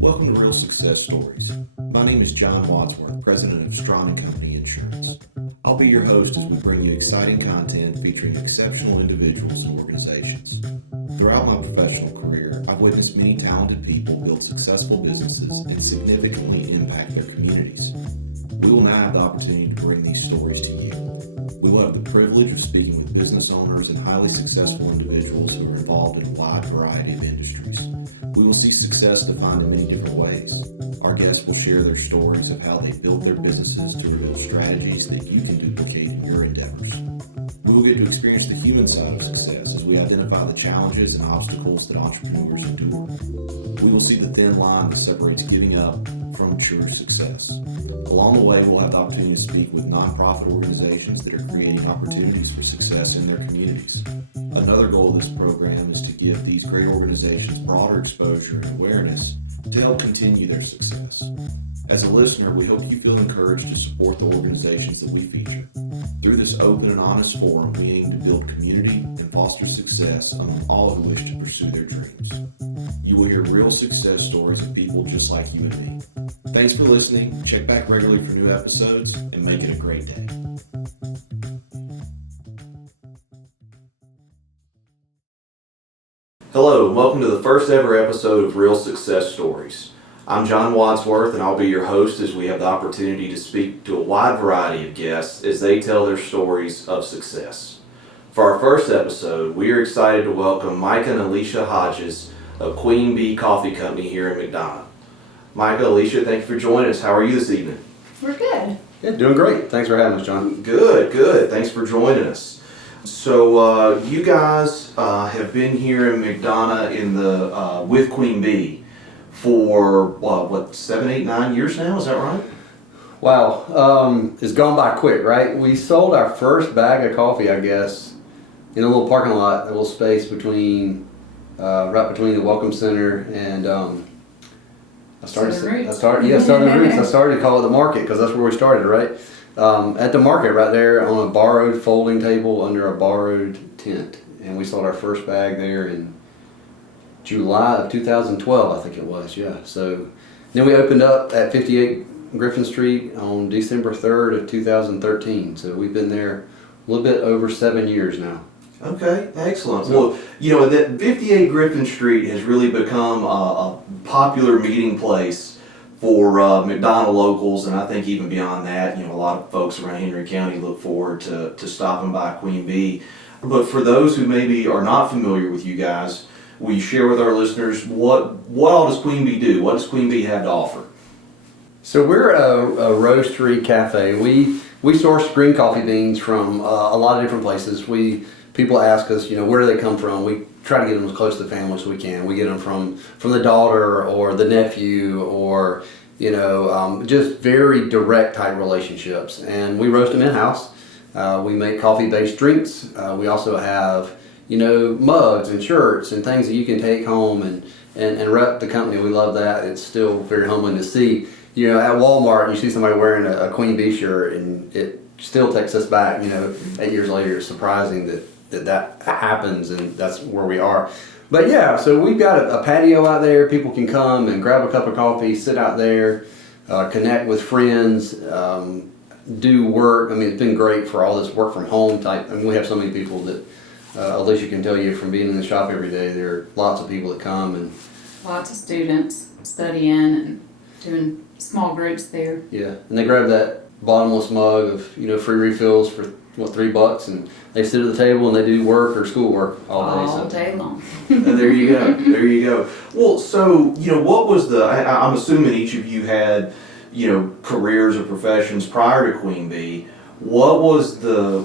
Welcome to Real Success Stories. My name is John Wadsworth, president of Strawn & Company Insurance. I'll be your host as we bring you exciting content featuring exceptional individuals and organizations. Throughout my professional career, I've witnessed many talented people build successful businesses and significantly impact their communities. We will now have the opportunity to bring these stories to you. We will have the privilege of speaking with business owners and highly successful individuals who are involved in a wide variety of industries. We will see success defined in many different ways. Our guests will share their stories of how they built their businesses to reveal strategies that you can duplicate in your endeavors. We will get to experience the human side of success as we identify the challenges and obstacles that entrepreneurs endure. We will see the thin line that separates giving up from true success. Along the way, we'll have the opportunity to speak with nonprofit organizations that are creating opportunities for success in their communities. Another goal of this program is to give these great organizations broader exposure and awareness to help continue their success. As a listener, we hope you feel encouraged to support the organizations that we feature. Through this open and honest forum, we aim to build community and foster success among all who wish to pursue their dreams. You will hear real success stories of people just like you and me. Thanks for listening. Check back regularly for new episodes and make it a great day. Hello, and welcome to the first ever episode of Real Success Stories. I'm John Wadsworth, and I'll be your host as we have the opportunity to speak to a wide variety of guests as they tell their stories of success. For our first episode, we are excited to welcome Micah and Alicia Hodges of Queen Bee Coffee Company here in McDonough. Micah, Alicia, thank you for joining us. How are you this evening? We're good. Yeah, doing great. Thanks for having us, John. Good. Thanks for joining us. So you guys have been here in McDonough with Queen Bee for, 7, 8, 9 years now? Is that right? Wow. It's gone by quick, right? We sold our first bag of coffee, I guess, in a little parking lot, a little space between, right between the Welcome Center and Southern Roots. I started to call it the market because that's where we started, right? At the market right there on a borrowed folding table under a borrowed tent. And we sold our first bag there in July of 2012, I think it was, yeah. So then we opened up at 58 Griffin Street on December 3rd of 2013. So we've been there a little bit over 7 years now. Okay, excellent. Well, that 58 Griffin Street has really become a popular meeting place for McDonough locals, and I think even beyond that, a lot of folks around Henry County look forward to stopping by Queen Bee. But for those who maybe are not familiar with you guys, will you share with our listeners what all does Queen Bee do? What does Queen Bee have to offer? So we're a roastery cafe. We source green coffee beans from a lot of different places. People ask us, where do they come from? We try to get them as close to the family as we can. We get them from the daughter or the nephew or, just very direct type relationships. And we roast them in-house. We make coffee-based drinks. We also have, mugs and shirts and things that you can take home and rep the company. We love that. It's still very humbling to see. At Walmart, you see somebody wearing a Queen Bee shirt, and it still takes us back, 8 years later. It's surprising that happens, and that's where we are. But yeah, so we've got a patio out there. People can come and grab a cup of coffee, sit out there, connect with friends, do work. It's been great for all this work from home type. We have so many people that Alicia can tell you from being in the shop every day. There are lots of people that come and lots of students studying and doing small groups there. Yeah, and they grab that bottomless mug of free refills for $3, and they sit at the table and they do work or schoolwork all day long. There you go. Well, so what was I'm assuming each of you had careers or professions prior to Queen Bee. What was the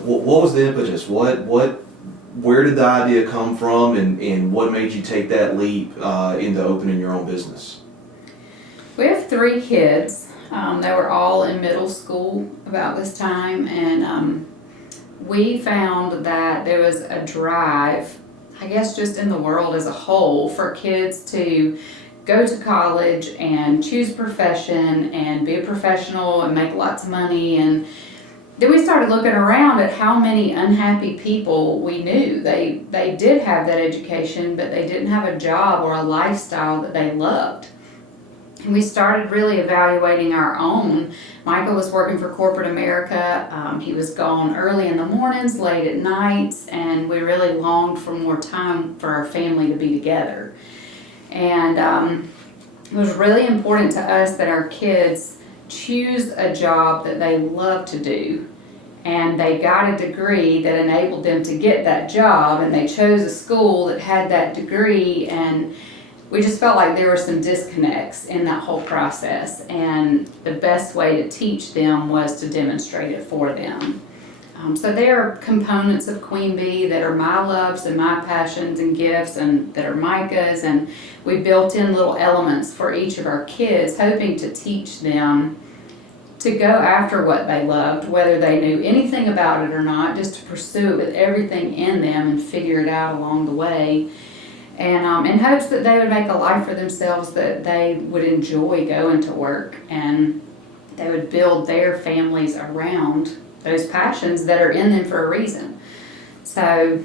impetus? Where did the idea come from, and what made you take that leap into opening your own business? We have 3 kids. They were all in middle school about this time, and we found that there was a drive, I guess just in the world as a whole, for kids to go to college and choose a profession and be a professional and make lots of money. And then we started looking around at how many unhappy people we knew. They did have that education, but they didn't have a job or a lifestyle that they loved. And we started really evaluating our own. Michael was working for corporate America. He was gone early in the mornings, late at nights, and we really longed for more time for our family to be together. And it was really important to us that our kids choose a job that they love to do, and they got a degree that enabled them to get that job, and they chose a school that had that degree, and we just felt like there were some disconnects in that whole process, and the best way to teach them was to demonstrate it for them. So there are components of Queen Bee that are my loves and my passions and gifts, and that are Micah's, and we built in little elements for each of our kids, hoping to teach them to go after what they loved, whether they knew anything about it or not, just to pursue it with everything in them and figure it out along the way. And in hopes that they would make a life for themselves that they would enjoy going to work, and they would build their families around those passions that are in them for a reason. So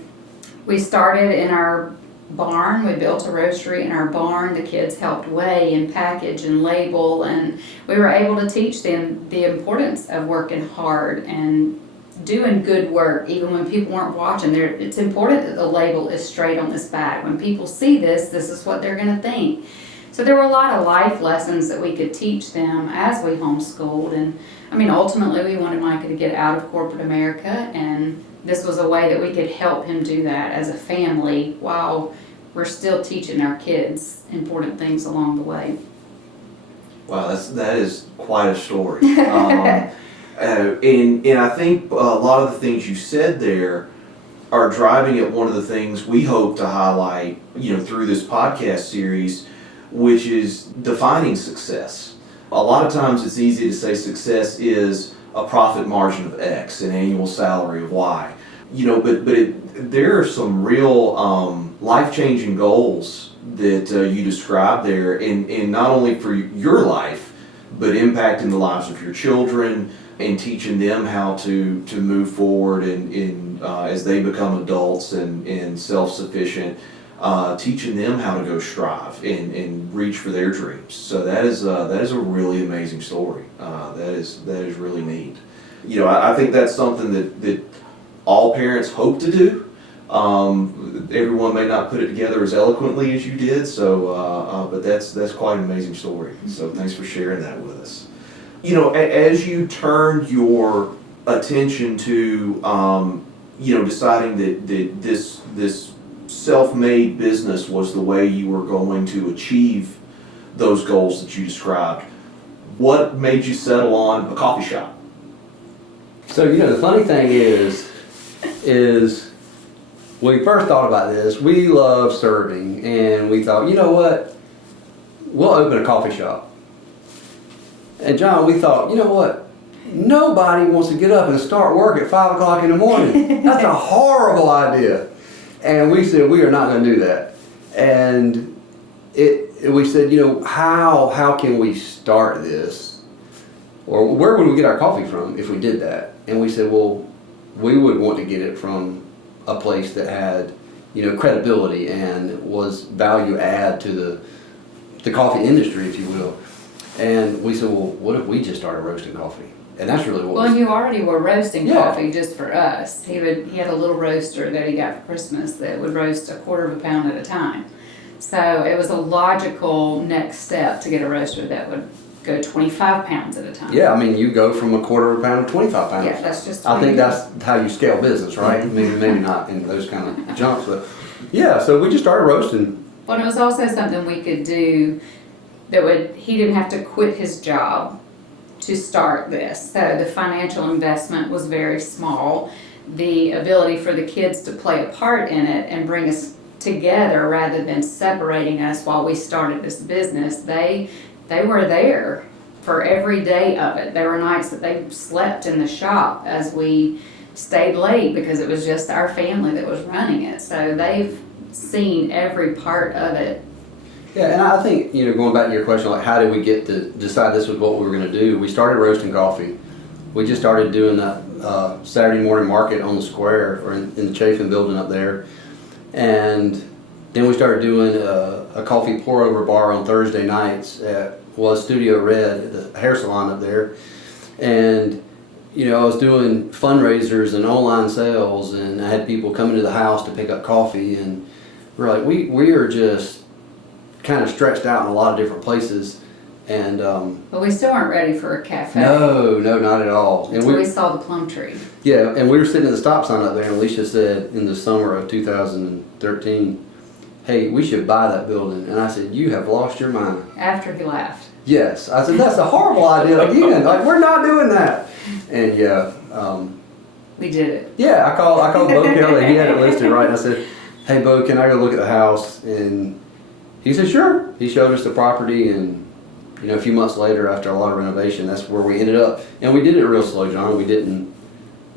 we started in our barn. We built a roastery in our barn. The kids helped weigh and package and label, and we were able to teach them the importance of working hard and doing good work even when people weren't watching. It's important that the label is straight on this bag. When people see this, this is what they're going to think. So there were a lot of life lessons that we could teach them as we homeschooled. And I mean, ultimately we wanted Micah to get out of corporate America, and this was a way that we could help him do that as a family while we're still teaching our kids important things along the way. Wow, that is quite a story. And I think a lot of the things you said there are driving at one of the things we hope to highlight, through this podcast series, which is defining success. A lot of times it's easy to say success is a profit margin of X, an annual salary of Y. There are some real life-changing goals that you described there, and not only for your life, but impacting the lives of your children and teaching them how to move forward and as they become adults and self-sufficient, teaching them how to go strive and reach for their dreams. So that is a really amazing story. That is really neat. I think that's something that all parents hope to do. Everyone may not put it together as eloquently as you did, but that's quite an amazing story. So thanks for sharing that with us. As you turned your attention to, deciding that this self-made business was the way you were going to achieve those goals that you described, what made you settle on a coffee shop? So, the funny thing is when we first thought about this, we love serving, and we thought, you know what, we'll open a coffee shop. And John, we thought, you know what, nobody wants to get up and start work at 5 o'clock in the morning. That's a horrible idea. And we said, we are not going to do that. And we said, how can we start this? Or where would we get our coffee from if we did that? And we said, well, we would want to get it from a place that had, credibility and was value add to the coffee industry, if you will. And we said, well, what if we just started roasting coffee? And that's really what. Well, you already were roasting coffee just for us. He had a little roaster that he got for Christmas that would roast 1/4 pound at a time. So it was a logical next step to get a roaster that would go 25 pounds at a time. Yeah, I mean, you go from 1/4 pound to 25 pounds. Yeah, that's just. I think that's how you scale business, right? Maybe not in those kind of jumps, but yeah. So we just started roasting. Well, it was also something we could do he didn't have to quit his job to start this. So the financial investment was very small. The ability for the kids to play a part in it and bring us together rather than separating us while we started this business, they were there for every day of it. There were nights that they slept in the shop as we stayed late because it was just our family that was running it. So they've seen every part of it. Yeah, and I think, going back to your question, like how did we get to decide this was what we were going to do? We started roasting coffee. We just started doing Saturday morning market on the square or in the Chafin building up there. And then we started doing a coffee pour-over bar on Thursday nights at Studio Red at the hair salon up there. And I was doing fundraisers and online sales, and I had people coming to the house to pick up coffee, and we're like, we are just kind of stretched out in a lot of different places. And but we still weren't ready for a cafe. No, not at all. Until we saw the plum tree. Yeah, and we were sitting at the stop sign up there, and Alicia said in the summer of 2013, hey, we should buy that building. And I said, you have lost your mind. After he laughed. Yes. I said, that's a horrible idea again. Like, we're not doing that. And we did it. Yeah, I called Bo Kelly. He had it listed, right? And I said, hey, Bo, can I go look at the house? And he said, sure. He showed us the property, and a few months later, after a lot of renovation, that's where we ended up. And we did it real slow, John.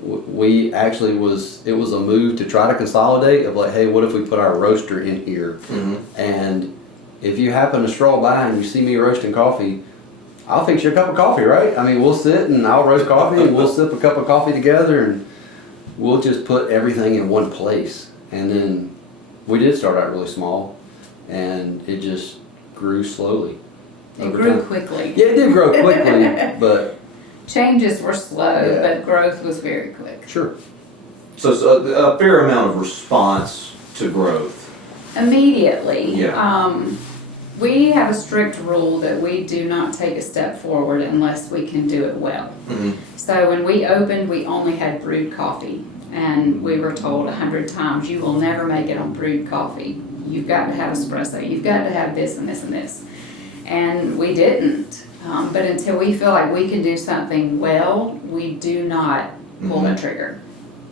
We actually it was a move to try to consolidate of like, hey, what if we put our roaster in here? Mm-hmm. And if you happen to stroll by and you see me roasting coffee, I'll fix you a cup of coffee, right? I mean, we'll sit and I'll roast coffee and we'll sip a cup of coffee together, and we'll just put everything in one place. And then we did start out really small, and it just grew slowly. It grew quickly. Yeah, it did grow quickly, but changes were slow, Yeah. but growth was very quick. sure. So it's a fair amount of response to growth. Immediately. Yeah. We have a strict rule that we do not take a step forward unless we can do it well. Mm-hmm. So when we opened, we only had brewed coffee, and we were told 100 times, you will never make it on brewed coffee. You've got to have espresso. You've got to have this and this and this. And we didn't. But until we feel like we can do something well, we do not pull the trigger.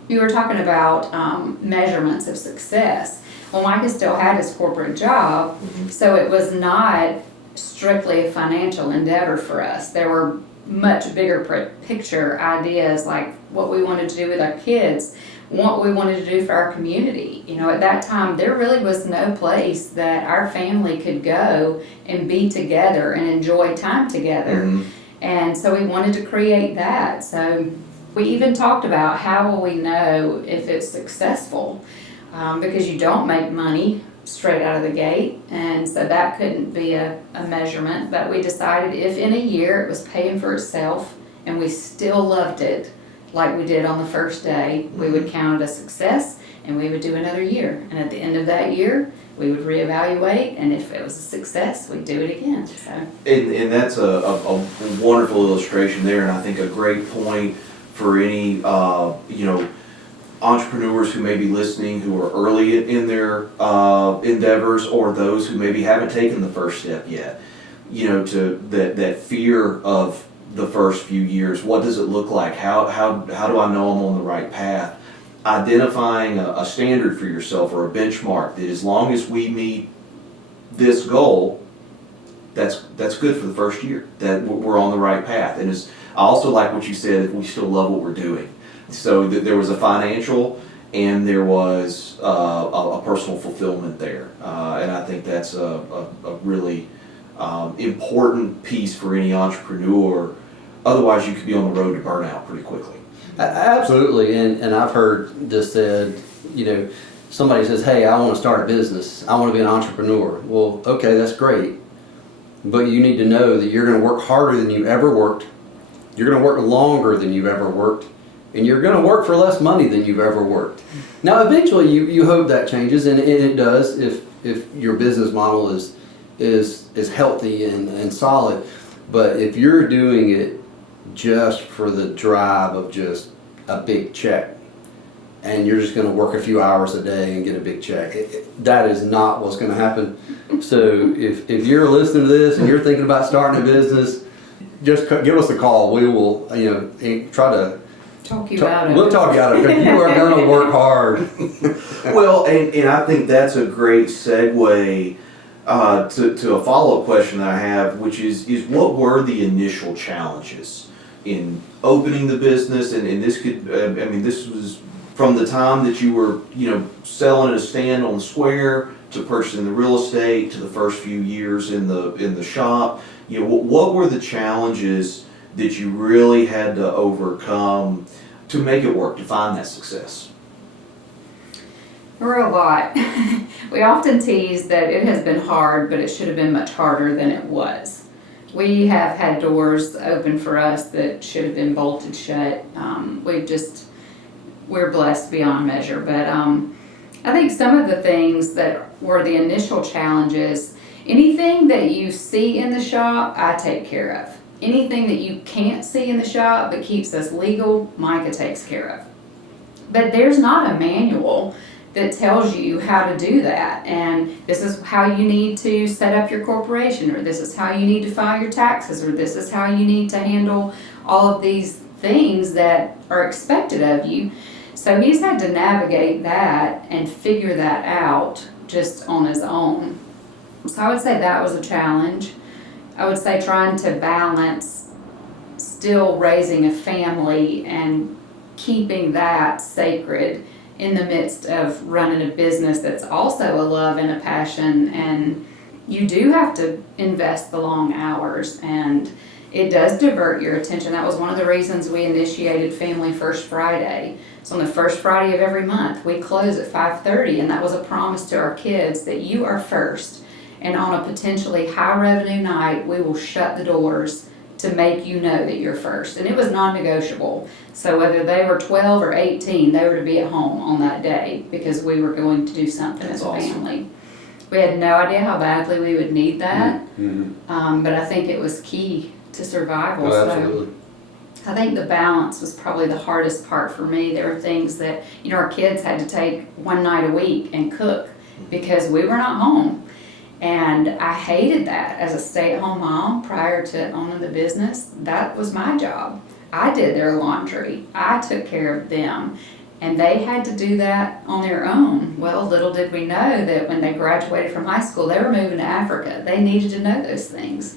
You were talking about measurements of success. Well, Micah still had his corporate job, so it was not strictly a financial endeavor for us. There were much bigger picture ideas, like what we wanted to do with our kids, what we wanted to do for our community. At that time, there really was no place that our family could go and be together and enjoy time together. Mm-hmm. And so we wanted to create that. So we even talked about how will we know if it's successful, because you don't make money straight out of the gate, and so that couldn't be a measurement. But we decided if in a year it was paying for itself and we still loved it like we did on the first day, we would count it a success, and we would do another year. And at the end of that year, we would reevaluate, and if it was a success, we'd do it again. So. And that's a wonderful illustration there, and I think a great point for any entrepreneurs who may be listening who are early in their endeavors, or those who maybe haven't taken the first step yet. To that fear of the first few years. What does it look like? How do I know I'm on the right path? Identifying a standard for yourself or a benchmark that as long as we meet this goal, that's good for the first year, that we're on the right path. And I also like what you said, that we still love what we're doing. So there was a financial and there was a personal fulfillment there. And I think that's a really important piece for any entrepreneur. Otherwise, you could be on the road to burnout pretty quickly. Absolutely, and I've heard this said, somebody says, hey, I want to start a business. I want to be an entrepreneur. Well, okay, that's great. But you need to know that you're going to work harder than you've ever worked. You're going to work longer than you've ever worked. And you're going to work for less money than you've ever worked. Now, eventually, you hope that changes, and it does if your business model is healthy and solid. But if you're doing it just for the drive of just a big check, and you're just going to work a few hours a day and get a big check, that is not what's going to happen. So if you're listening to this and you're thinking about starting a business, just give us a call. We will try to talk you out of it. We'll talk you out of it. You are going to work hard. Well, and I think that's a great segue to a follow-up question that I have, which is what were the initial challenges in opening the business? And this could, this was from the time that you were, selling at a stand on the square, to purchasing the real estate, to the first few years in the shop. What were the challenges that you really had to overcome to make it work, to find that success? There were a lot. We often tease that it has been hard, but it should have been much harder than it was. We have had doors open for us that should have been bolted shut. We're blessed beyond measure. But I think some of the things that were the initial challenges, anything that you see in the shop, I take care of. Anything that you can't see in the shop but keeps us legal, Micah takes care of. But there's not a manual that tells you how to do that, and this is how you need to set up your corporation, or this is how you need to file your taxes, or this is how you need to handle all of these things that are expected of you. So he's had to navigate that and figure that out just on his own. So I would say that was a challenge. I would say trying to balance still raising a family and keeping that sacred in the midst of running a business that's also a love and a passion, and you do have to invest the long hours, and it does divert your attention. That was one of the reasons we initiated Family First Friday. So on the first Friday of every month, we close at 5:30, and that was a promise to our kids that you are first, and on a potentially high revenue night, we will shut the doors to make you know that you're first. And it was non-negotiable. So whether they were 12 or 18, they were to be at home on that day because we were going to do something as a family. We had no idea how badly we would need that, but I think it was key to survival. Oh, absolutely. So I think the balance was probably the hardest part for me. There were things that, our kids had to take one night a week and cook because we were not home. And I hated that as a stay-at-home mom prior to owning the business. That was my job. I did their laundry. I took care of them. And they had to do that on their own. Well, little did we know that when they graduated from high school, they were moving to Africa. They needed to know those things.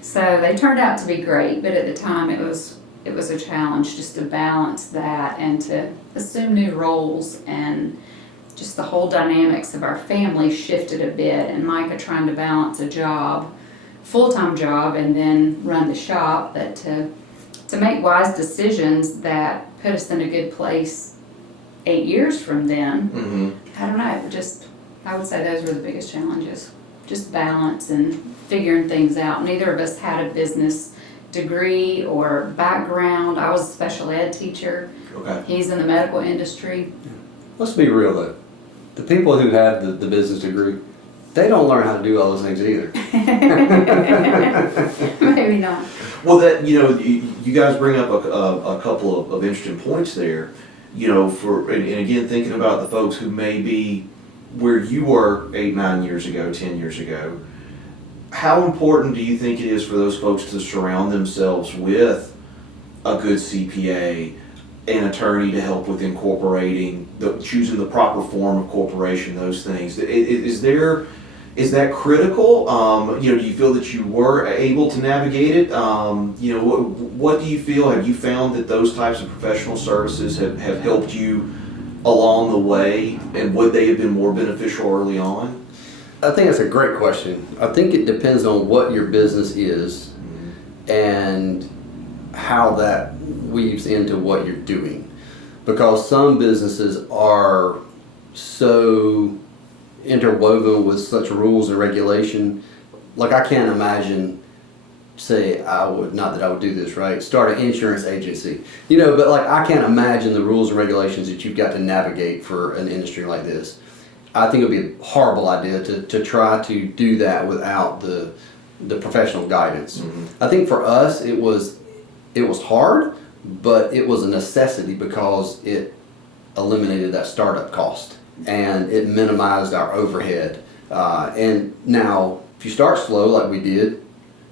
So they turned out to be great, but at the time it was a challenge just to balance that and to assume new roles, and just the whole dynamics of our family shifted a bit, and Micah trying to balance a job, full-time job, and then run the shop, but to make wise decisions that put us in a good place 8 years from then. I don't know, I would say those were the biggest challenges. Just balance and figuring things out. Neither of us had a business degree or background. I was a special ed teacher. Okay. He's in the medical industry. Let's be real though. The people who have the business degree, they don't learn how to do all those things either. Maybe not. Well, that you guys bring up a couple of interesting points there. And again, thinking about the folks who may be where you were 8, 9 years ago, 10 years ago. How important do you think it is for those folks to surround themselves with a good CPA, an attorney to help with incorporating, choosing the proper form of corporation, those things? Is that critical? Do you feel that you were able to navigate it? What do you feel? Have you found that those types of professional services have helped you along the way, and would they have been more beneficial early on? I think that's a great question. I think it depends on what your business is and how that weaves into what you're doing. Because some businesses are so interwoven with such rules and regulation. Like, I can't imagine, say, not that I would do this, right? Start an insurance agency. But like, I can't imagine the rules and regulations that you've got to navigate for an industry like this. I think it would be a horrible idea to try to do that without the professional guidance. I think for us, it was hard, but it was a necessity because it eliminated that startup cost and it minimized our overhead. And now, if you start slow like we did,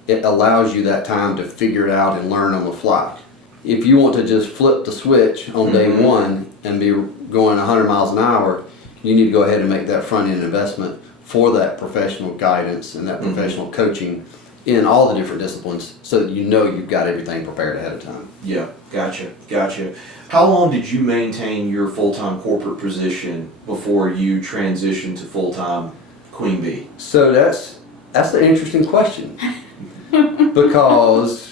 it allows you that time to figure it out and learn on the fly. If you want to just flip the switch on day one and be going 100 miles an hour, you need to go ahead and make that front end investment for that professional guidance and that professional coaching in all the different disciplines, so that you've got everything prepared ahead of time. Yeah, gotcha. How long did you maintain your full-time corporate position before you transitioned to full-time Queen Bee? So that's an interesting question. Because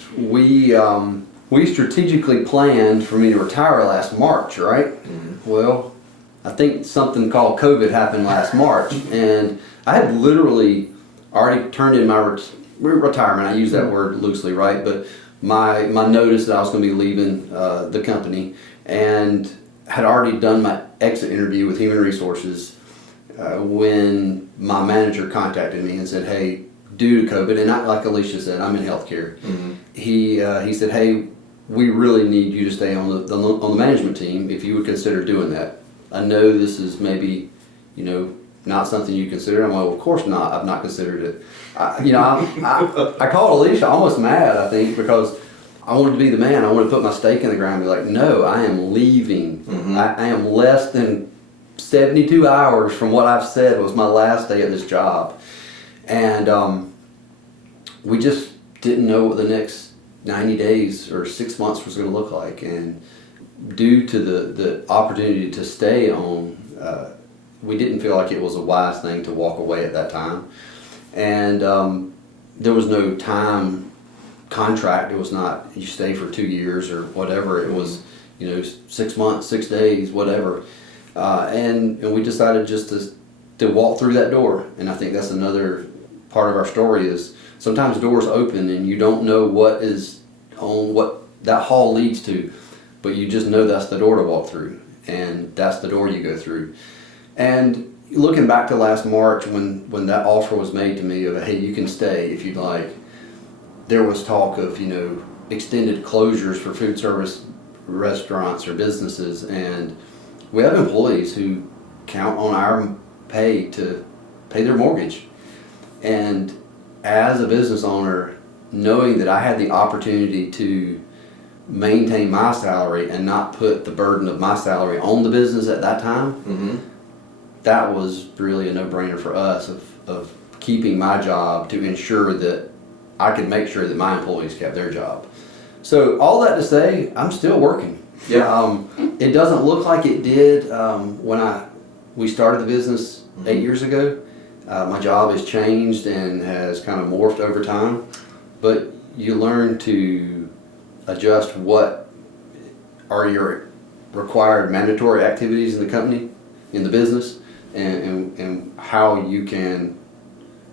we strategically planned for me to retire last March, right? Mm-hmm. Well, I think something called COVID happened last March, and I had literally already turned in my retirement. I use that word loosely, right? But my notice that I was going to be leaving the company, and had already done my exit interview with Human Resources when my manager contacted me and said, "Hey, due to COVID," and not like Alicia said, I'm in healthcare. Mm-hmm. He said, "Hey, we really need you to stay on the management team if you would consider doing that. I know this is maybe, not something you consider." I'm like, "Well, of course not. I've not considered it." I called Alicia almost mad, I think, because I wanted to be the man. I wanted to put my stake in the ground and be like, "No, I am leaving. Mm-hmm. I am less than 72 hours from what I've said was my last day at this job." And we just didn't know what the next 90 days or 6 months was going to look like. And due to the opportunity to stay on, we didn't feel like it was a wise thing to walk away at that time. And there was no time contract. It was not you stay for 2 years or whatever. It was 6 months, 6 days, whatever. And we decided just to walk through that door. And I think that's another part of our story is sometimes doors open and you don't know what that hall leads to, but you just know that's the door to walk through, and that's the door you go through. And looking back to last March when that offer was made to me of, "Hey, you can stay if you'd like," there was talk of extended closures for food service restaurants or businesses, and we have employees who count on our pay to pay their mortgage. And as a business owner, knowing that I had the opportunity to maintain my salary and not put the burden of my salary on the business at that time, mm-hmm. that was really a no-brainer for us of keeping my job to ensure that I could make sure that my employees kept their job. So all that to say, I'm still working. Yeah. It doesn't look like it did when we started the business 8 years ago. My job has changed and has kind of morphed over time, but you learn to adjust what are your required mandatory activities in the company, in the business, and how you can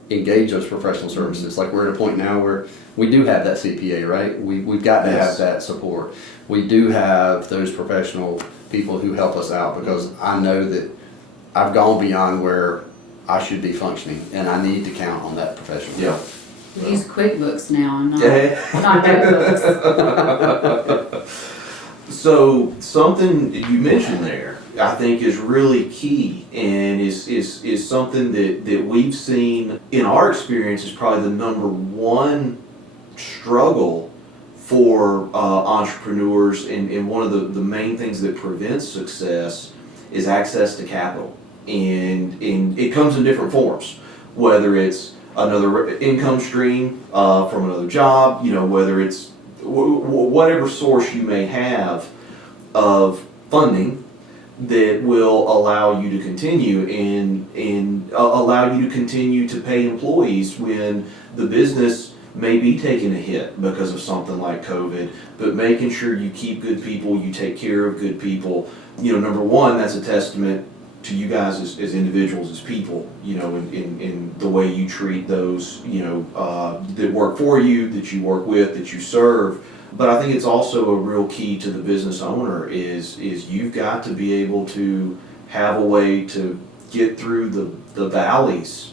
engage those professional services. Like we're at a point now where we do have that CPA, right? We've got to have that support. We do have those professional people who help us out because I know that I've gone beyond where I should be functioning, and I need to count on that professional. Yeah. We use QuickBooks now, and not notebooks. So something you mentioned there, I think, is really key, and is something that we've seen in our experience is probably the number one struggle for entrepreneurs, and one of the main things that prevents success is access to capital. And it comes in different forms, whether it's another income stream from another job, whether it's whatever source you may have of funding that will allow you to continue and allow you to continue to pay employees when the business may be taking a hit because of something like COVID, but making sure you keep good people, you take care of good people. Number one, that's a testament to you guys as individuals, as people, in the way you treat those, that work for you, that you work with, that you serve. But I think it's also a real key to the business owner is you've got to be able to have a way to get through the valleys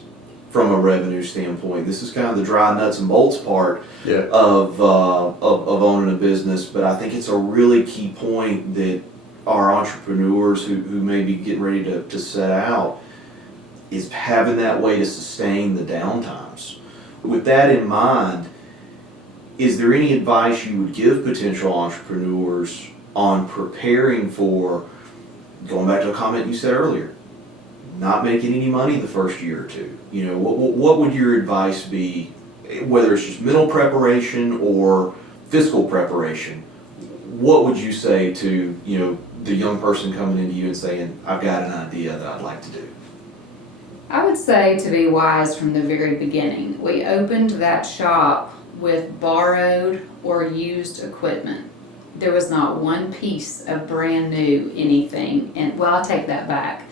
from a revenue standpoint. This is kind of the dry nuts and bolts part of owning a business. But I think it's a really key point that our entrepreneurs who may be getting ready to set out is having that way to sustain the downtimes. With that in mind, is there any advice you would give potential entrepreneurs on preparing for, going back to a comment you said earlier, not making any money the first year or two? What would your advice be, whether it's just mental preparation or physical preparation? What would you say to, the young person coming into you and saying, "I've got an idea that I'd like to do"? I would say to be wise from the very beginning. We opened that shop with borrowed or used equipment. there was not one piece of brand new anything. And well, I'll take that back.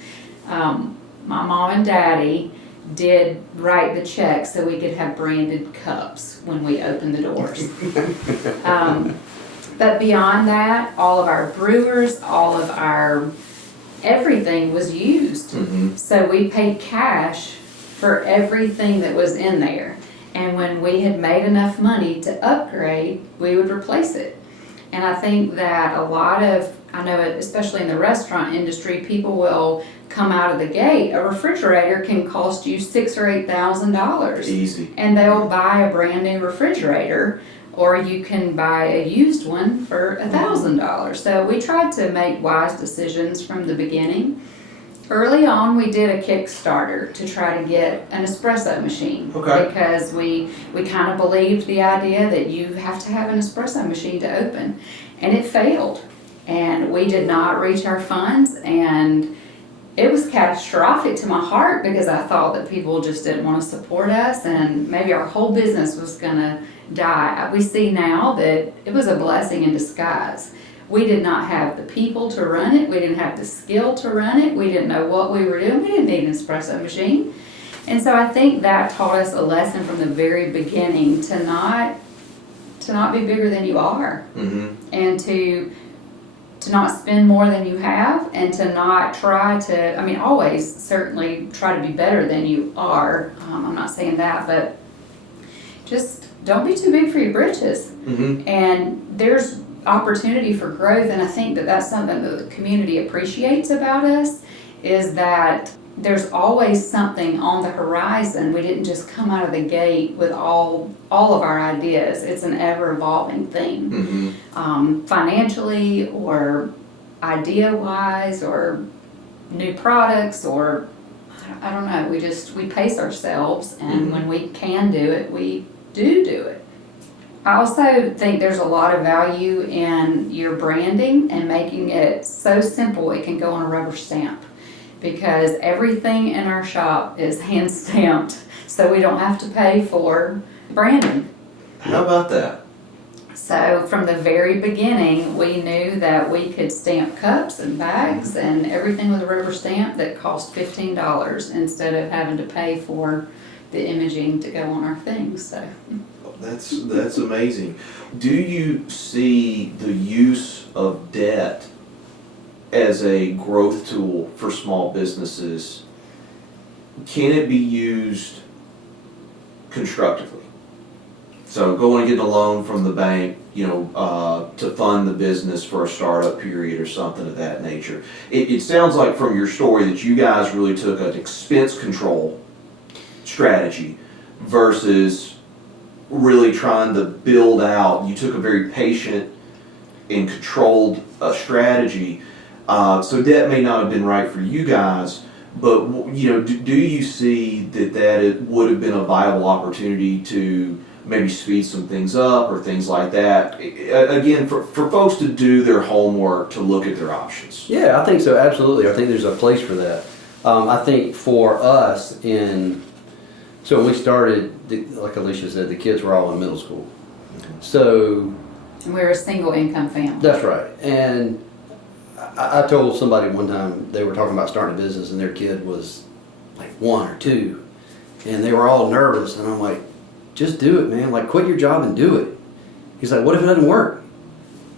My mom and daddy did write the check so we could have branded cups when we opened the doors. But beyond that, all of our brewers, all of our everything was used. So we paid cash for everything that was in there. And when we had made enough money to upgrade, we would replace it. And I think that a lot of, I know especially in the restaurant industry, people will come out of the gate. A refrigerator can cost you $6,000 or $8,000. Easy. And they'll buy a brand new refrigerator, or you can buy a used one for $1,000. So we tried to make wise decisions from the beginning. Early on, we did a Kickstarter to try to get an espresso machine. Okay. Because we kind of believed the idea that you have to have an espresso machine to open. And it failed. And we did not reach our funds, and it was catastrophic to my heart because I thought that people just didn't want to support us and maybe our whole business was going to die. We see now that it was a blessing in disguise. We did not have the people to run it. We didn't have the skill to run it. We didn't know what we were doing. We didn't need an espresso machine. And so I think that taught us a lesson from the very beginning to not be bigger than you are. And to not spend more than you have, and to not try to, I mean, always certainly try to be better than you are. I'm not saying that, but just don't be too big for your britches. And there's opportunity for growth, and I think that that's something that the community appreciates about us, is that there's always something on the horizon. We didn't just come out of the gate with all of our ideas. It's an ever-evolving thing. Financially, or idea-wise, or new products, or I don't know. We pace ourselves, and when we can do it, we do it. I also think there's a lot of value in your branding and making it so simple it can go on a rubber stamp, because everything in our shop is hand stamped, so we don't have to pay for branding. How about that? So from the very beginning, we knew that we could stamp cups and bags and everything with a rubber stamp that cost $15 instead of having to pay for the imaging to go on our things. So That's amazing. Do you see the use of debt as a growth tool for small businesses? Can it be used constructively? So going and getting a loan from the bank, to fund the business for a startup period or something of that nature. It sounds like from your story that you guys really took an expense control strategy versus really trying to build out. You took a very patient and controlled strategy. So debt may not have been right for you guys, but do you see that it would have been a viable opportunity to maybe speed some things up or things like that? Again, for folks to do their homework, to look at their options. Yeah, I think so, absolutely. I think there's a place for that. I think for us so when we started, like Alicia said, the kids were all in middle school. So we're a single income family. That's right. And I told somebody one time, they were talking about starting a business and their kid was like 1 or 2 and they were all nervous, and I'm like, just do it, man. Like, quit your job and do it. He's like, what if it doesn't work?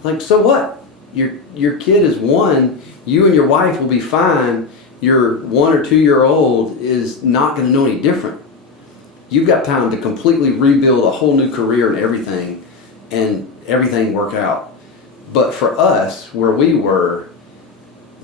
Like, so what? Your kid is 1, you and your wife will be fine. Your 1 or 2 year old is not going to know any different. You've got time to completely rebuild a whole new career and everything work out. But for us, where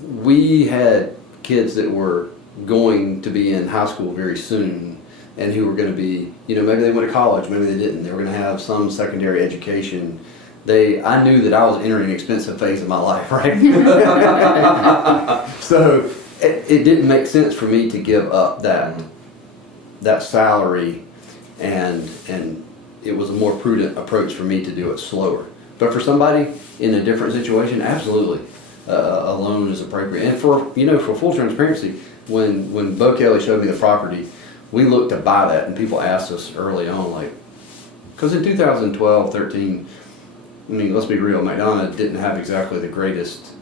we had kids that were going to be in high school very soon, and who were going to be, maybe they went to college, maybe they didn't. They were going to have some secondary education. I knew that I was entering an expensive phase of my life, right? So it didn't make sense for me to give up that salary, and it was a more prudent approach for me to do it slower. But for somebody in a different situation, absolutely, a loan is appropriate. And for full transparency, when Bo Kelly showed me the property, we looked to buy that, and people asked us early on, like, because in 2012, 13, I mean, let's be real, McDonough didn't have exactly the greatest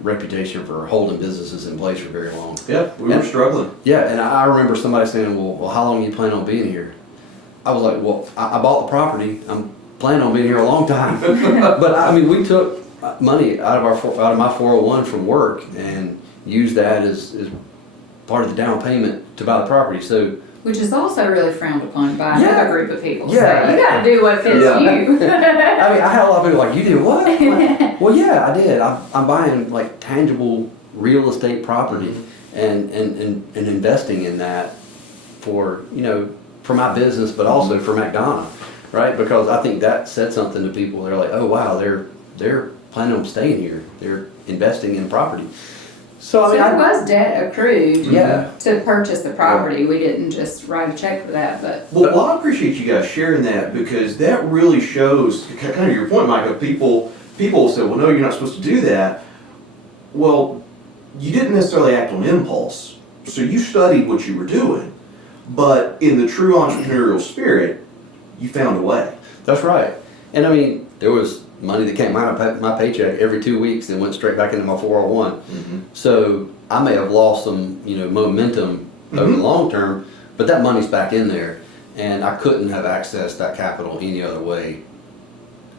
reputation for holding businesses in place for very long. Yeah, we were struggling. Yeah, and I remember somebody saying, well, how long are you planning on being here? I was like, well, I bought the property. I'm planning on being here a long time. But I mean, we took money out of my 401 from work and used that as part of the down payment to buy the property. So, which is also really frowned upon by Yeah. another group of people. Yeah. So you got to do what fits Yeah. you. I mean, I had a lot of people like, you did what? Like, well, yeah, I did. I'm buying like tangible real estate property and investing in that for, for my business, but also for McDonough, right? Because I think that said something to people. They're like, oh wow, they're planning on staying here. They're investing in property. So I So mean, there was debt accrued Yeah. to purchase the property. We didn't just write a check for that, but Well, I appreciate you guys sharing that because that really shows kind of your point, Micah. People say, well, no, you're not supposed to do that. Well, you didn't necessarily act on impulse. So you studied what you were doing, but in the true entrepreneurial spirit, you found a way. That's right. And I mean, there was money that came out of my paycheck every 2 weeks and went straight back into my 401. So I may have lost some, momentum over the long term, but that money's back in there, and I couldn't have accessed that capital any other way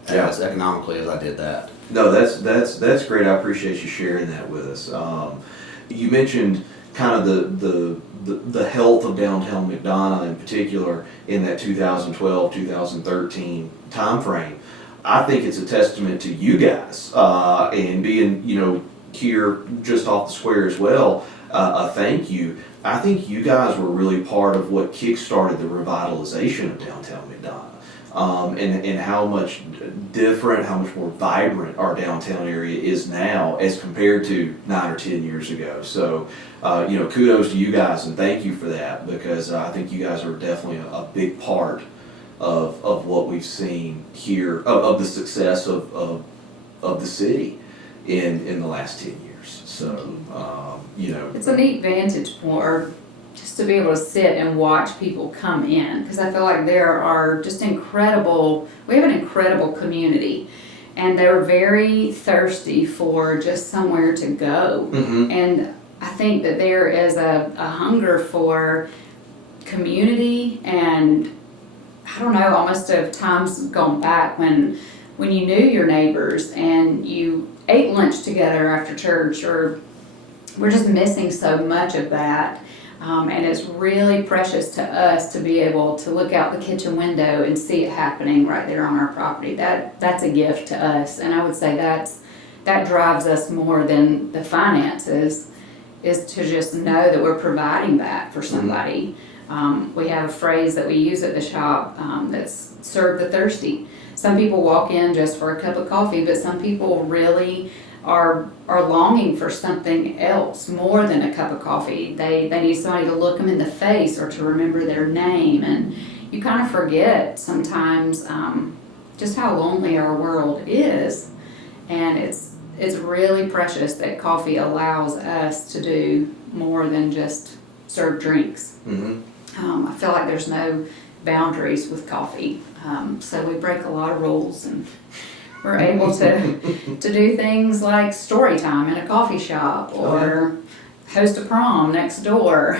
as economically as I did that. No, that's great. I appreciate you sharing that with us. You mentioned kind of the health of downtown McDonough in particular in that 2012, 2013 time frame. I think it's a testament to you guys and being, here just off the square as well. A thank you. I think you guys were really part of what kickstarted the revitalization of downtown McDonough. And how much different, how much more vibrant our downtown area is now as compared to 9 or 10 years ago. So, kudos to you guys and thank you for that because I think you guys are definitely a big part of what we've seen here, of the success of the city in the last 10 years. So, it's a neat vantage point, or just to be able to sit and watch people come in, because I feel like there are just we have an incredible community, and they're very thirsty for just somewhere to go. And I think that there is a hunger for community, and I don't know, almost of times gone back when you knew your neighbors and you ate lunch together after church, or we're just missing so much of that. And it's really precious to us to be able to look out the kitchen window and see it happening right there on our property. That's a gift to us, and I would say that drives us more than the finances, is to just know that we're providing that for somebody. We have a phrase that we use at the shop that's serve the thirsty. Some people walk in just for a cup of coffee, but some people really are longing for something else more than a cup of coffee. They need somebody to look them in the face or to remember their name, and you kind of forget sometimes just how lonely our world is, and it's really precious that coffee allows us to do more than just serve drinks. I feel like there's no boundaries with coffee, so we break a lot of rules, and we're able to do things like story time in a coffee shop or host a prom next door.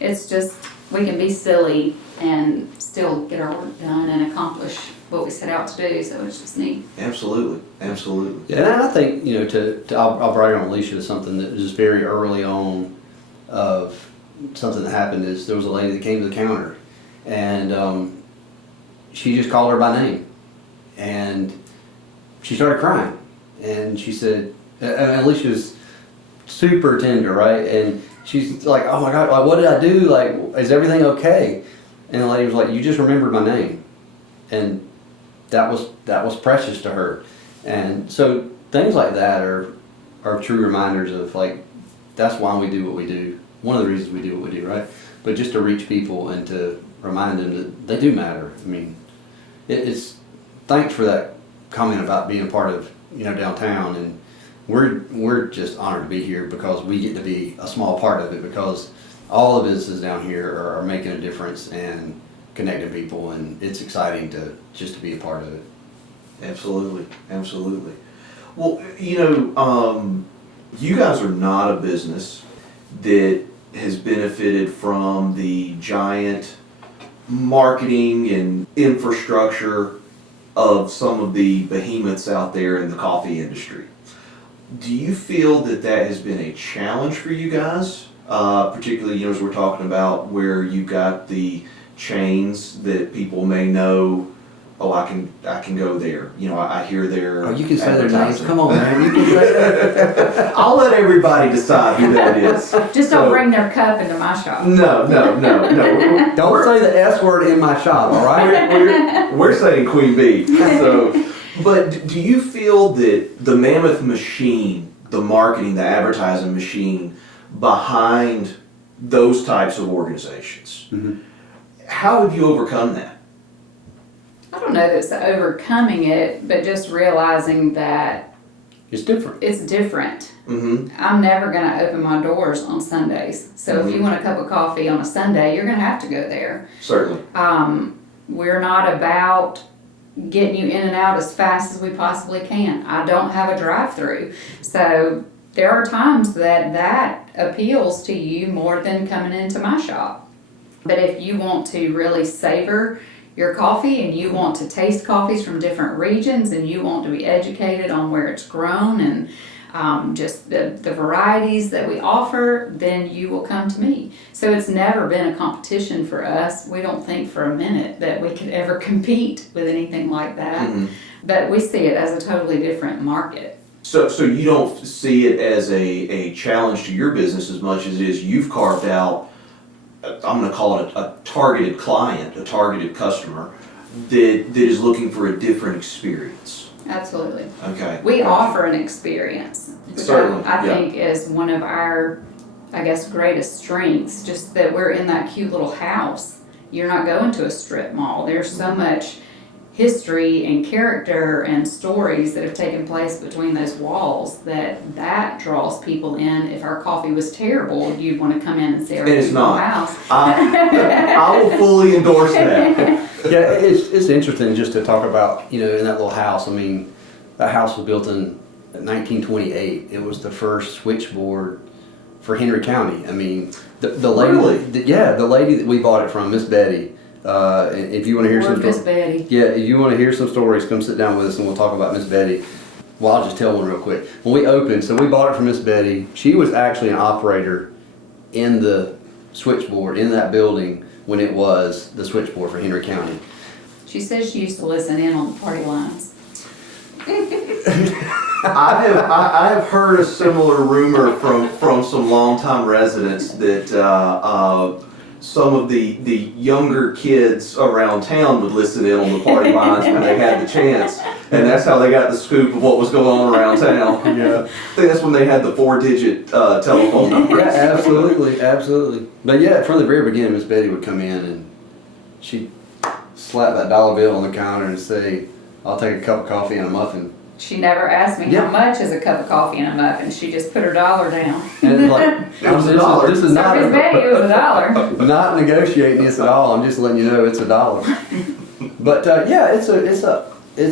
It's just, we can be silly and still get our work done and accomplish what we set out to do, so it's just neat. Absolutely. Yeah, and I think, I'll brag on Alicia to something that was just very early on of something that happened is there was a lady that came to the counter and she just called her by name and she started crying and she said, and Alicia's super tender, right? And she's like, oh my God, like, what did I do? Like, is everything okay? And the lady was like, you just remembered my name. And that was precious to her. And so things like that are true reminders of, like, that's why we do what we do. One of the reasons we do what we do, right? But just to reach people and to remind them that they do matter. I mean, it's thanks for that comment about being a part of, downtown, and we're just honored to be here because we get to be a small part of it, because all the businesses down here are making a difference and connecting people, and it's exciting to be a part of it. Absolutely, absolutely. Well, you guys are not a business that has benefited from the giant marketing and infrastructure of some of the behemoths out there in the coffee industry. Do you feel that that has been a challenge for you guys? Particularly, as we're talking about where you got the chains that people may know. Oh, I can go there. I hear their. Oh, you can say their names. Come on, man. You can say that. I'll let everybody decide who that is. Just don't bring their cup into my shop. No. Don't say the S word in my shop, all right? We're saying Queen Bee. So, but do you feel that the mammoth machine, the marketing, the advertising machine behind those types of organizations, how have you overcome that? I don't know that it's overcoming it, but just realizing that It's different. it's different. Mm-hmm. I'm never going to open my doors on Sundays. So if you want a cup of coffee on a Sunday, you're going to have to go there. Certainly. We're not about getting you in and out as fast as we possibly can. I don't have a drive-through. So there are times that appeals to you more than coming into my shop. But if you want to really savor your coffee and you want to taste coffees from different regions and you want to be educated on where it's grown and just the varieties that we offer, then you will come to me. So it's never been a competition for us. We don't think for a minute that we could ever compete with anything like that. Mm-hmm. But we see it as a totally different market. So you don't see it as a challenge to your business as much as it is you've carved out, I'm going to call it a targeted client, a targeted customer that is looking for a different experience. Absolutely. Okay. We offer an experience, which certainly, I think is one of our, greatest strengths, just that we're in that cute little house. You're not going to a strip mall. There's so much history and character and stories that have taken place between those walls that draws people in. If our coffee was terrible, you'd want to come in and see our beautiful house. I will fully endorse that. Yeah, it's interesting just to talk about, in that little house. I mean, that house was built in 1928. It was the first switchboard for Henry County. I mean, the lady, really? The lady that we bought it from, Miss Betty. If you want to hear some Miss Betty. Yeah, if you want to hear some stories, come sit down with us and we'll talk about Miss Betty. Well, I'll just tell one real quick. When we opened, so we bought it from Miss Betty. She was actually an operator in the switchboard in that building when it was the switchboard for Henry County. She says she used to listen in on the party lines. I have heard a similar rumor from some longtime residents that some of the younger kids around town would listen in on the party lines when they had the chance, and that's how they got the scoop of what was going on around town. Yeah, I think that's when they had the 4-digit telephone numbers. Yeah, absolutely. But yeah, from the very beginning, Miss Betty would come in and she'd slap that dollar bill on the counter and say, "I'll take a cup of coffee and a muffin." She never asked me how much is a cup of coffee and a muffin. She just put her $1 down. And like, it was $1. This is not Miss Betty, it was $1. Not negotiating this at all. I'm just letting you know it's $1. But yeah, it's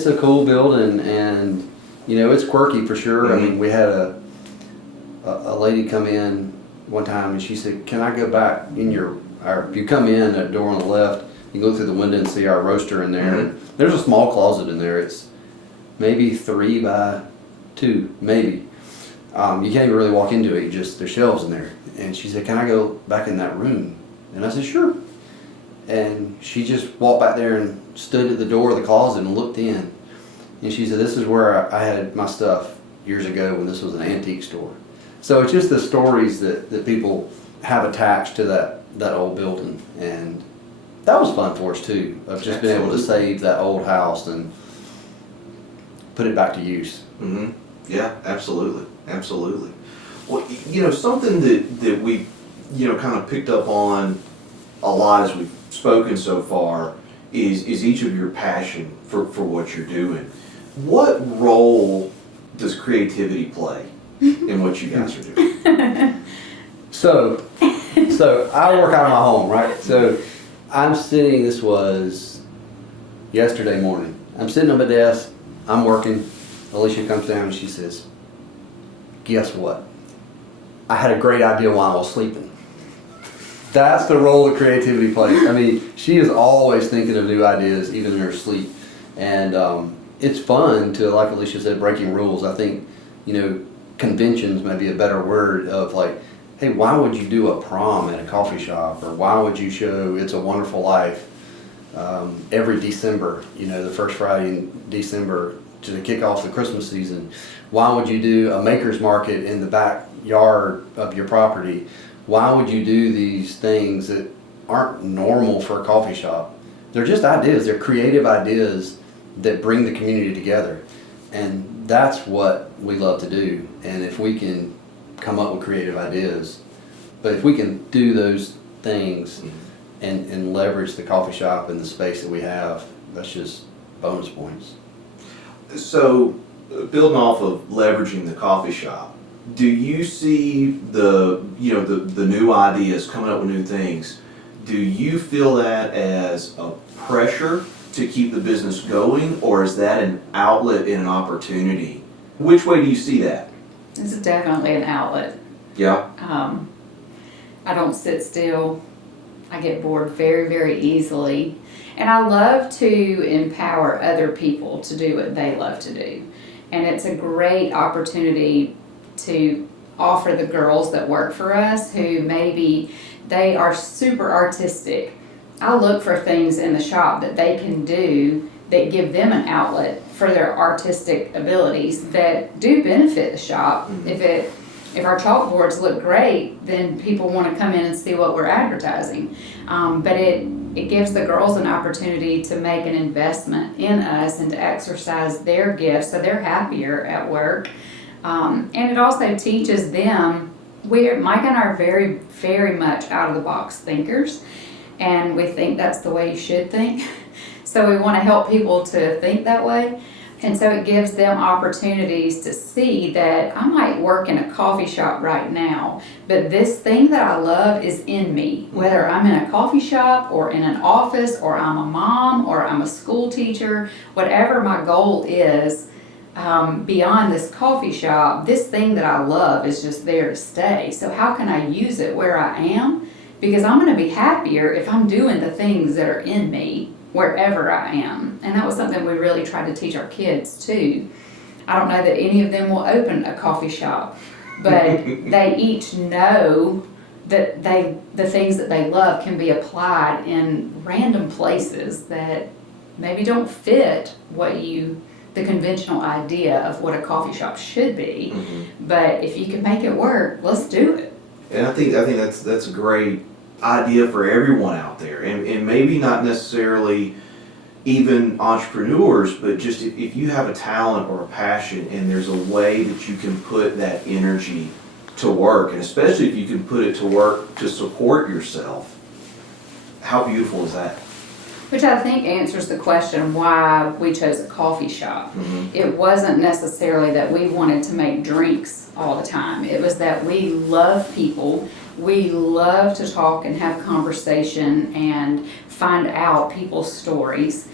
a cool building, and it's quirky for sure. Mm-hmm. I mean, we had a lady come in one time and she said, "Can I go back in if you come in that door on the left, you go through the window and see our roaster in there." Mm-hmm. And there's a small closet in there. It's maybe 3 by 2, maybe. You can't even really walk into it, just there's shelves in there. And she said, "Can I go back in that room?" And I said, "Sure." And she just walked back there and stood at the door of the closet and looked in. And she said, "This is where I had my stuff years ago when this was an antique store." So it's just the stories that people have attached to that old building. And that was fun for us too, of just being able to save that old house and put it back to use. Mm-hmm. Yeah, absolutely. Well, something that we, kind of picked up on a lot as we've spoken so far is each of your passion for what you're doing. What role does creativity play in what you guys are doing? So I work out of my home, right? So I'm sitting, this was yesterday morning. I'm sitting on my desk. I'm working. Alicia comes down and she says, guess what? I had a great idea while I was sleeping. That's the role that creativity plays. I mean, she is always thinking of new ideas, even in her sleep. And it's fun to, like Alicia said, breaking rules. I think, conventions may be a better word of like, hey, why would you do a prom at a coffee shop? Or why would you show It's a Wonderful Life every December, the first Friday in December to kick off the Christmas season? Why would you do a maker's market in the backyard of your property? Why would you do these things that aren't normal for a coffee shop? They're just ideas. They're creative ideas that bring the community together. And that's what we love to do. And if we can come up with creative ideas, but if we can do those things and leverage the coffee shop and the space that we have, that's just bonus points. So, building off of leveraging the coffee shop, do you see the new ideas, coming up with new things? Do you feel that as a pressure to keep the business going, or is that an outlet and an opportunity? Which way do you see that? This is definitely an outlet. Yeah. I don't sit still. I get bored very, very easily. And I love to empower other people to do what they love to do. And it's a great opportunity to offer the girls that work for us who maybe they are super artistic. I look for things in the shop that they can do that give them an outlet for their artistic abilities that do benefit the shop. Mm-hmm. If our chalkboards look great, then people want to come in and see what we're advertising. But it gives the girls an opportunity to make an investment in us and to exercise their gifts so they're happier at work. And it also teaches them, Micah and I are very, very much out of the box thinkers, and we think that's the way you should think. So we want to help people to think that way. And so it gives them opportunities to see that I might work in a coffee shop right now, but this thing that I love is in me. Whether I'm in a coffee shop or in an office or I'm a mom or I'm a school teacher, whatever my goal is, beyond this coffee shop, this thing that I love is just there to stay. So how can I use it where I am? Because I'm going to be happier if I'm doing the things that are in me wherever I am. And that was something we really tried to teach our kids too. I don't know that any of them will open a coffee shop, but they each know that the things that they love can be applied in random places that maybe don't fit the conventional idea of what a coffee shop should be. Mm-hmm. But if you can make it work, let's do it. And I think that's a great idea for everyone out there, and maybe not necessarily even entrepreneurs, but just if you have a talent or a passion and there's a way that you can put that energy to work, and especially if you can put it to work to support yourself, how beautiful is that? Which I think answers the question why we chose a coffee shop. Mm-hmm. It wasn't necessarily that we wanted to make drinks all the time. It was that we love people. We love to talk and have conversation and find out people's stories.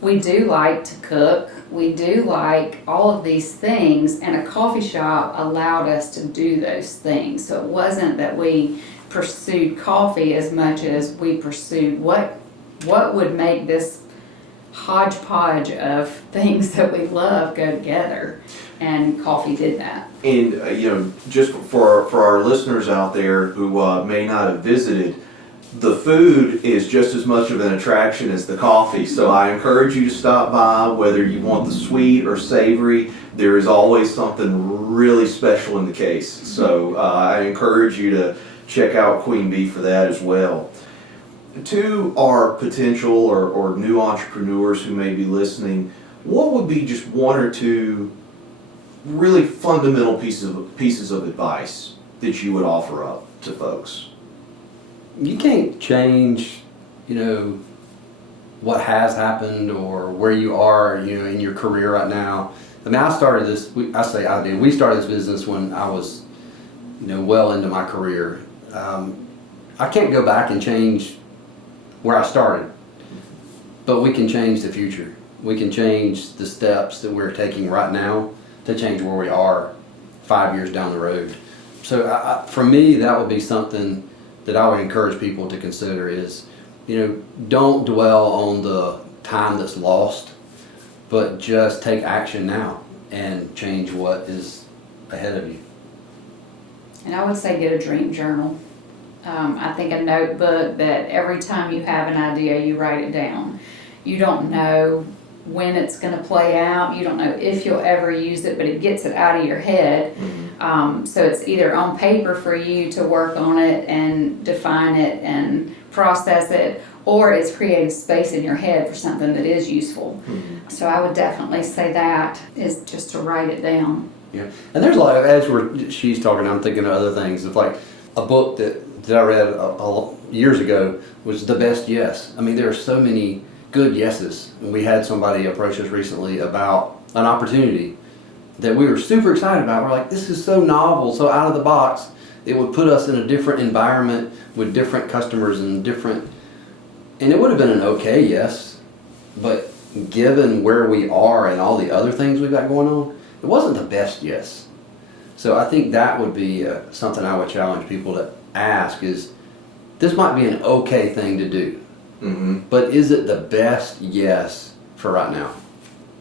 We do like to cook. We do like all of these things, and a coffee shop allowed us to do those things. So it wasn't that we pursued coffee as much as we pursued what would make this hodgepodge of things that we love go together, and coffee did that. And just for our listeners out there who may not have visited, the food is just as much of an attraction as the coffee. So I encourage you to stop by, whether you want the sweet or savory. There is always something really special in the case. So I encourage you to check out Queen Bee for that as well. To our potential or new entrepreneurs who may be listening, what would be just one or two really fundamental pieces of advice that you would offer up to folks? You can't change, what has happened or where you are, in your career right now. I mean, we started this business when I was, well into my career. I can't go back and change where I started, but we can change the future. we can change the steps that we're taking right now to change where we are 5 years down the road. So for me, that would be something that I would encourage people to consider is, don't dwell on the time that's lost, but just take action now and change what is ahead of you. And I would say get a dream journal. I think a notebook that every time you have an idea, you write it down. You don't know when it's going to play out. You don't know if you'll ever use it, but it gets it out of your head. So it's either on paper for you to work on it and define it and process it, or it's creating space in your head for something that is useful. So I would definitely say that is just to write it down. Yeah, and there's a lot of, as she's talking, I'm thinking of other things. It's like a book that I read years ago was The Best Yes. I mean, there are so many good yeses. And we had somebody approach us recently about an opportunity that we were super excited about. We're like, this is so novel, so out of the box. It would put us in a different environment with different customers and it would have been an okay yes, but given where we are and all the other things we've got going on, it wasn't the best yes. So I think that would be something I would challenge people to ask is, this might be an okay thing to do, but is it the best yes for right now?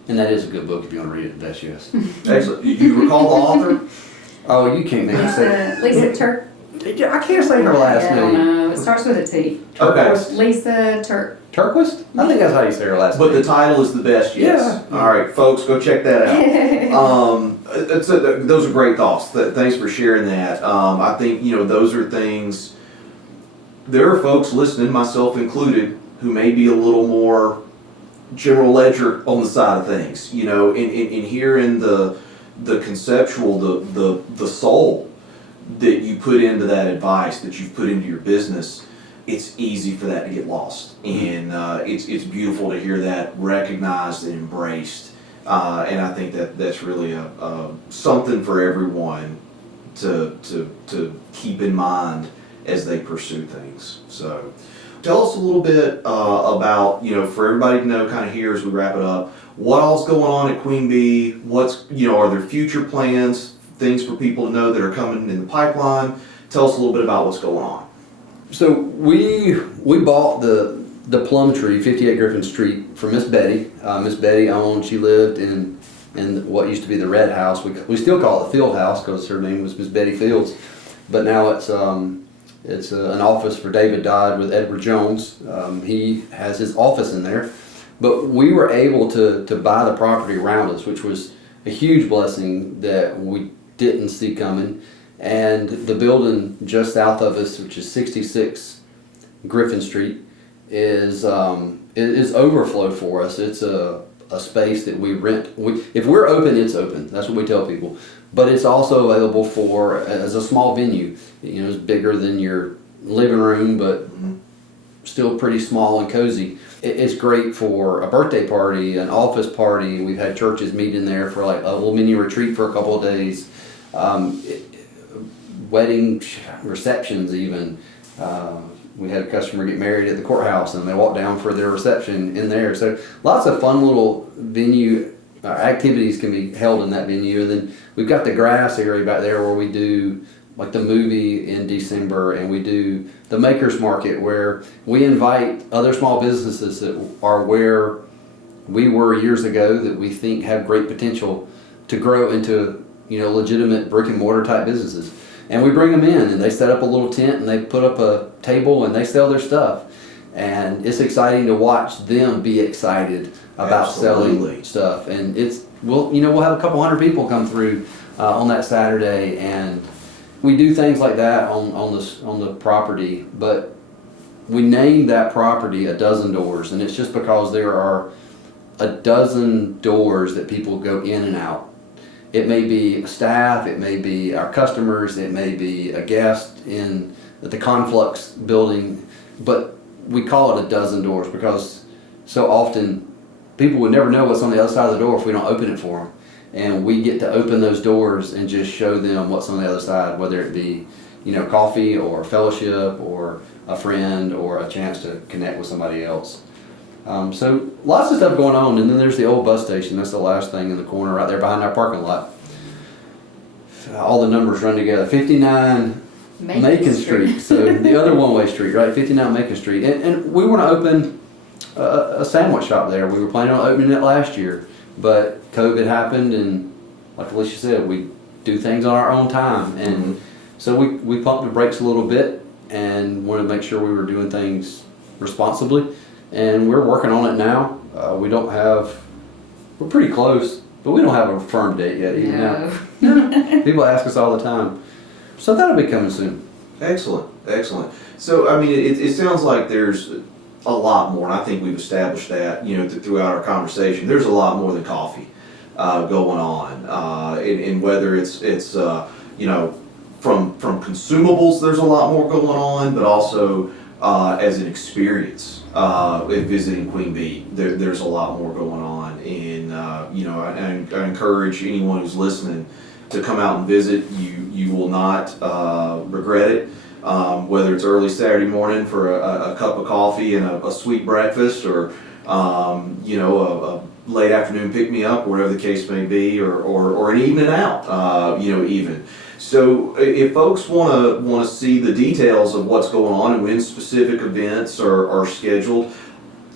And that is a good book if you want to read it, The Best Yes. Excellent. You recall the author? Oh, you can't make me say Lisa Turk. I can't say her last I don't name. know. It starts with a T. Okay. Lisa Turk. Turquist? I think that's how you say her last But name. the title is The Best Yes. Yeah. All right, folks, go check that out. Those are great thoughts. Thanks for sharing that. I think, those are things, there are folks listening, myself included, who may be a little more general ledger on the side of things. In hearing the conceptual, the soul that you put into that advice, that you've put into your business, it's easy for that to get lost. And it's beautiful to hear that recognized and embraced. And I think that's really something for everyone to keep in mind as they pursue things. So tell us a little bit about, for everybody to know kind of here as we wrap it up, what all's going on at Queen Bee? What's, are there future plans, things for people to know that are coming in the pipeline? Tell us a little bit about what's going on. So we bought the plum tree, 58 Griffin Street, from Miss Betty. Miss Betty she lived in what used to be the Red House. We still call it the Field House because her name was Miss Betty Fields, but now it's an office for David Dodd with Edward Jones. He has his office in there, but we were able to buy the property around us, which was a huge blessing that we didn't see coming. And the building just south of us, which is 66 Griffin Street, is overflow for us. It's a space that we rent. If we're open, it's open. That's what we tell people. But it's also available as a small venue. It's bigger than your living room, but still pretty small and cozy. It's great for a birthday party, an office party. We've had churches meet in there for like a little mini retreat for a couple of days. Wedding receptions even. We had a customer get married at the courthouse and they walked down for their reception in there. So lots of fun little venue activities can be held in that venue. And then we've got the grass area back there where we do like the movie in December, and we do the Makers Market where we invite other small businesses that are where we were years ago that we think have great potential to grow into legitimate brick and mortar type businesses. And we bring them in and they set up a little tent and they put up a table and they sell their stuff. And it's exciting to watch them be excited about selling stuff. And we'll have a couple hundred people come through on that Saturday, and we do things like that on the property. But we named that property A Dozen Doors, and it's just because there are a dozen doors that people go in and out. It may be staff, it may be our customers, it may be a guest at the Conflux building, but we call it A Dozen Doors because so often people would never know what's on the other side of the door if we don't open it for them. And we get to open those doors and just show them what's on the other side, whether it be, coffee or fellowship or a friend or a chance to connect with somebody else. So lots of stuff going on, and then there's the old bus station. That's the last thing in the corner right there behind our parking lot. All the numbers run together. 59 Macon Street. So the other one-way street, right? 59 Macon Street. And we want to open a sandwich shop there. We were planning on opening it last year, but COVID happened, and like Alicia said, we do things on our own time, and so we pumped the brakes a little bit and wanted to make sure we were doing things responsibly, and we're working on it now. We're pretty close, but we don't have a firm date yet even now. People ask us all the time, so that'll be coming soon. Excellent. So, I mean, it sounds like there's a lot more, and I think we've established that, throughout our conversation. There's a lot more than coffee going on, and whether it's from consumables, there's a lot more going on, but also as an experience visiting Queen Bee, there's a lot more going on, and I encourage anyone who's listening to come out and visit. You will not regret it. Whether it's early Saturday morning for a cup of coffee and a sweet breakfast, or a late afternoon pick-me-up, whatever the case may be, or an evening out, even. So if folks want to see the details of what's going on and when specific events are scheduled,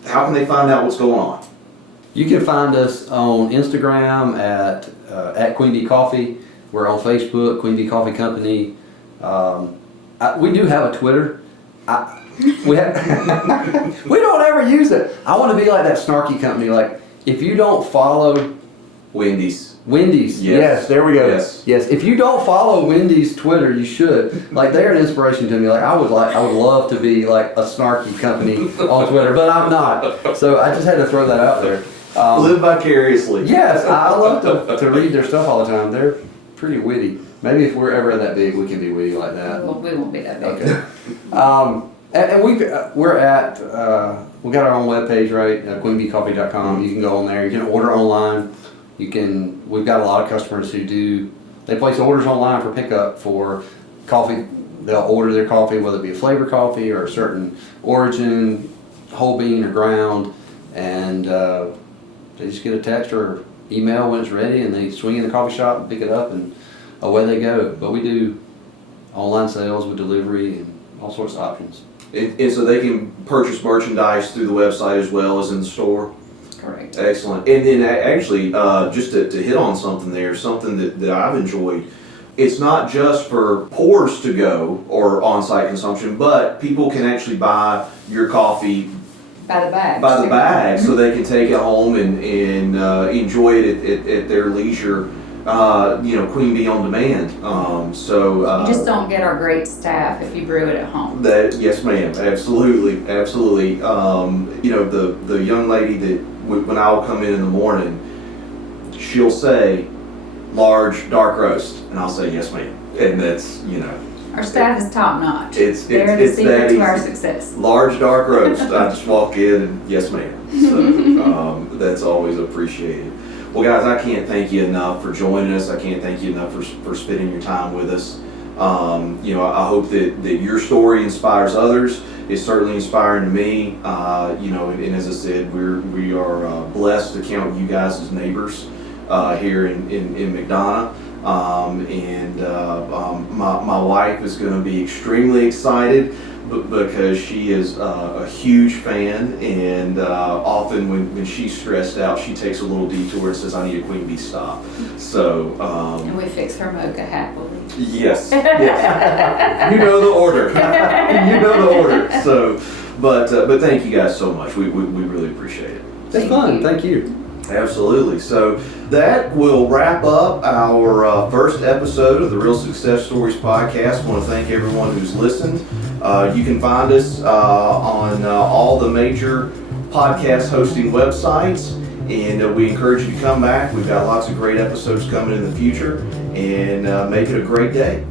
how can they find out what's going on? You can find us on Instagram at Queen Bee Coffee. We're on Facebook, Queen Bee Coffee Company. We do have a Twitter. We don't ever use it. I want to be like that snarky company. Like, if you don't follow Wendy's. Yes, there we go. Yes. If you don't follow Wendy's Twitter, you should. Like, they're an inspiration to me. Like, I would love to be like a snarky company on Twitter, but I'm not. So I just had to throw that out there. Live vicariously. Yes, I love to read their stuff all the time. They're pretty witty. Maybe if we're ever that big, we can be witty like that. Well, we won't be that big. Okay. And we got our own webpage, right? QueenBeeCoffee.com. You can go on there. You can order online. We've got a lot of customers who they place orders online for pickup for coffee. They'll order their coffee, whether it be a flavor coffee or a certain origin, whole bean or ground, and they just get a text or email when it's ready, and they swing in the coffee shop and pick it up, and away they go. But we do online sales with delivery and all sorts of options. And so they can purchase merchandise through the website as well as in the store? Correct. Excellent. And then actually, just to hit on something there, something that I've enjoyed, it's not just for pours to go or on-site consumption, but people can actually buy your coffee By the bag. so they can take it home and enjoy it at their leisure. Queen Bee on demand. You just don't get our great staff if you brew it at home. Yes, ma'am. Absolutely. The young lady that when I'll come in the morning, she'll say, "Large dark roast," and I'll say, "Yes, ma'am." And that's Our staff is top notch. It's They're the secret to our easy. success. Large dark roast. I just walk in and yes, ma'am. So that's always appreciated. Well, guys, I can't thank you enough for joining us. I can't thank you enough for spending your time with us. I hope that your story inspires others. It's certainly inspiring to me. And as I said, we are blessed to count you guys as neighbors here in McDonough. My wife is going to be extremely excited because she is a huge fan, and often when she's stressed out, she takes a little detour and says, "I need a Queen Bee stop." So and we fix her mocha happily. yes. You know the order. So, but thank you guys so much. We really appreciate it. It's fun. Thank you. Absolutely. So that will wrap up our first episode of the Real Success Stories podcast. I want to thank everyone who's listened. You can find us on all the major podcast hosting websites, and we encourage you to come back. We've got lots of great episodes coming in the future, and make it a great day.